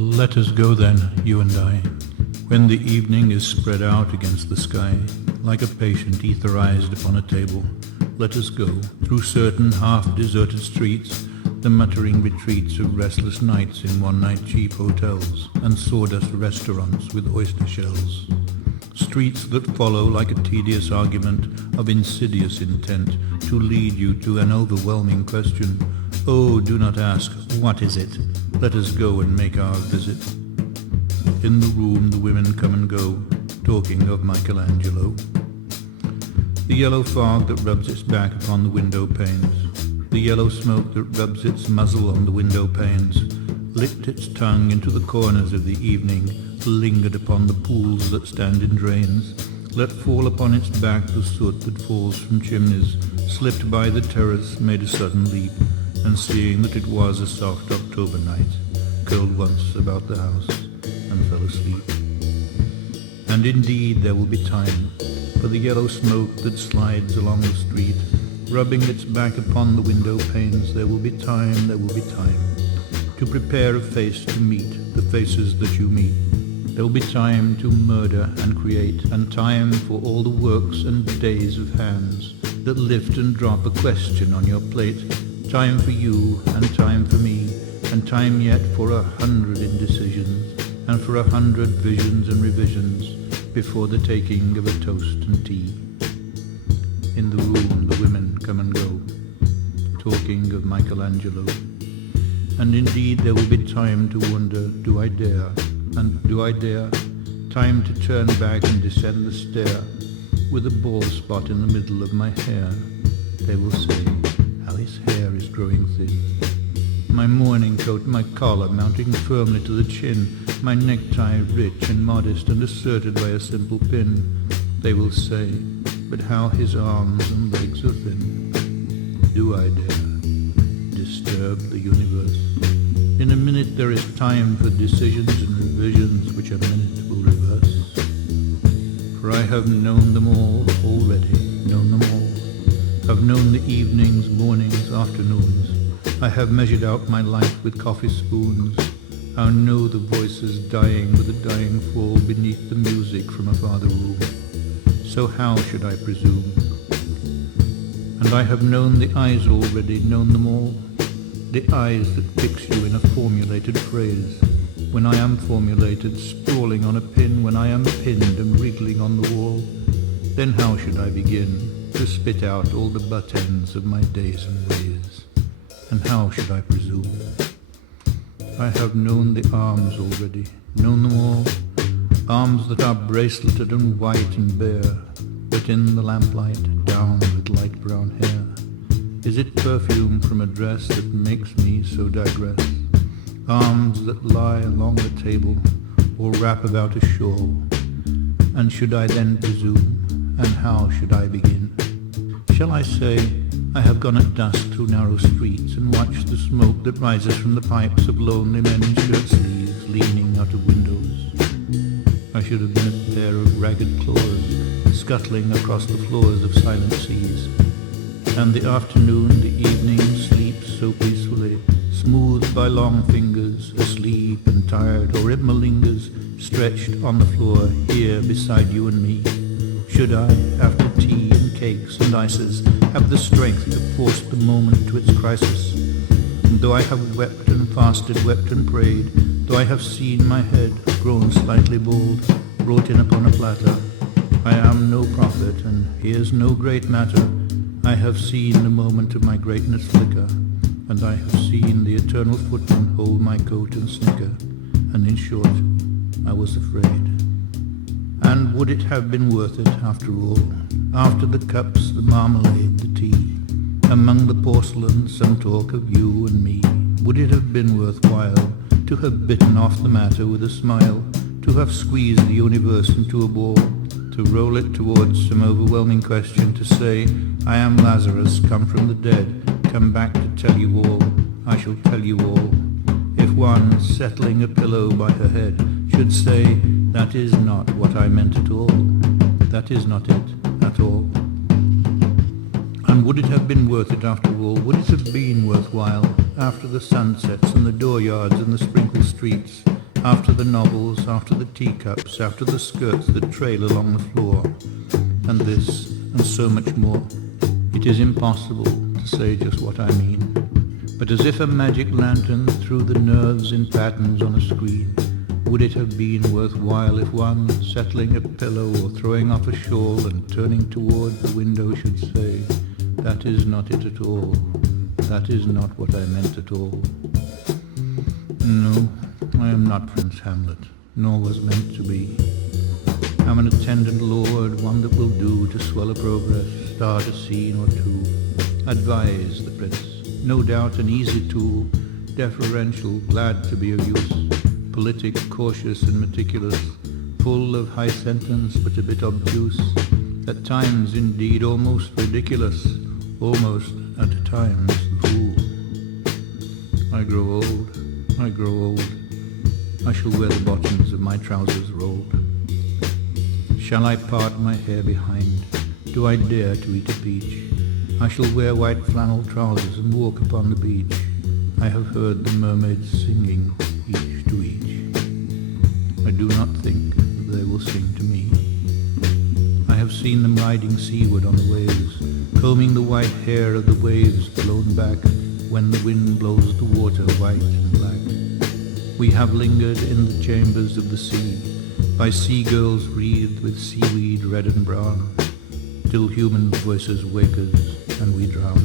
Let us go then, you and I, when the evening is spread out against the sky, like a patient etherized upon a table. Let us go through certain half-deserted streets, the muttering retreats of restless nights in one-night cheap hotels and sawdust restaurants with oyster-shells. Streets that follow like a tedious argument of insidious intent to lead you to an overwhelming question. Oh, do not ask, what is it? Let us go and make our visit. In the room the women come and go, talking of Michelangelo. The yellow fog that rubs its back upon the window panes, the yellow smoke that rubs its muzzle on the window panes, licked its tongue into the corners of the evening, lingered upon the pools that stand in drains, let fall upon its back the soot that falls from chimneys, slipped by the terrace, made a sudden leap, and seeing that it was a soft October night, curled once about the house and fell asleep. And indeed there will be time for the yellow smoke that slides along the street, rubbing its back upon the window panes. There will be time to prepare a face to meet the faces that you meet. There will be time to murder and create, and time for all the works and days of hands that lift and drop a question on your plate. Time for you, and time for me, and time yet for 100 indecisions, and for 100 visions and revisions, before the taking of a toast and tea. In the room the women come and go, talking of Michelangelo. And indeed there will be time to wonder, do I dare? And do I dare? Time to turn back and descend the stair, with a bald spot in the middle of my hair. They will say, how his hair is growing thin. My morning coat, my collar mounting firmly to the chin, my necktie rich and modest and asserted by a simple pin. They will say, but how his arms and legs are thin. Do I dare disturb the universe? In a minute there is time for decisions and revisions which a minute will reverse. For I have known them all already, known them all. I've known the evenings, mornings, afternoons. I have measured out my life with coffee spoons. I know the voices dying with a dying fall beneath the music from a farther room. So how should I presume? And I have known the eyes already, known them all. The eyes that fix you in a formulated phrase. When I am formulated, sprawling on a pin, when I am pinned and wriggling on the wall, then how should I begin to spit out all the butt ends of my days and ways? And how should I presume? I have known the arms already, known them all, arms that are braceleted and white and bare, but in the lamplight, down with light brown hair. Is it perfume from a dress that makes me so digress? Arms that lie along the table, or wrap about a shawl. And should I then presume, and how should I begin? Shall I say, I have gone at dusk through narrow streets and watched the smoke that rises from the pipes of lonely men in shirt sleeves leaning out of windows? I should have been a pair of ragged claws scuttling across the floors of silent seas. And the afternoon, the evening sleeps so peacefully, smoothed by long fingers, asleep and tired, or it malingers, stretched on the floor here beside you and me. Should I, after tea and cakes and ices, have the strength to force the moment to its crisis? And though I have wept and fasted, wept and prayed, though I have seen my head grown slightly bald, brought in upon a platter, I am no prophet, and here's no great matter. I have seen the moment of my greatness flicker, and I have seen the eternal footman hold my coat and snicker, and in short, I was afraid. And would it have been worth it, after all, after the cups, the marmalade, the tea, among the porcelain, some talk of you and me? Would it have been worthwhile to have bitten off the matter with a smile, to have squeezed the universe into a ball, to roll it towards some overwhelming question, to say, I am Lazarus, come from the dead, come back to tell you all, I shall tell you all. If one, settling a pillow by her head, should say, that is not what I meant at all, that is not it at all. And would it have been worth it after all? Would it have been worthwhile after the sunsets and the dooryards and the sprinkled streets, After the novels, after the teacups, after the skirts that trail along the floor, and this, and so much more. It is impossible to say just what I mean, but as if a magic lantern threw the nerves in patterns on a screen, would it have been worthwhile if one, settling a pillow or throwing off a shawl and turning toward the window, should say, "That is not it at all, that is not what I meant at all." No, I am not Prince Hamlet, nor was meant to be. I'm an attendant lord, one that will do to swell a progress, start a scene or two. Advise the prince, no doubt an easy tool, deferential, glad to be of use, politic, cautious and meticulous, full of high sentence but a bit obtuse, at times indeed almost ridiculous, almost at times the fool. I grow old, I grow old. I shall wear the bottoms of my trousers rolled. Shall I part my hair behind? Do I dare to eat a peach? I shall wear white flannel trousers and walk upon the beach. I have heard the mermaids singing, each to each. I do not think that they will sing to me. I have seen them riding seaward on the waves, combing the white hair of the waves blown back when the wind blows the water white and black. We have lingered in the chambers of the sea, by seagulls wreathed with seaweed red and brown, till human voices wake us and we drown.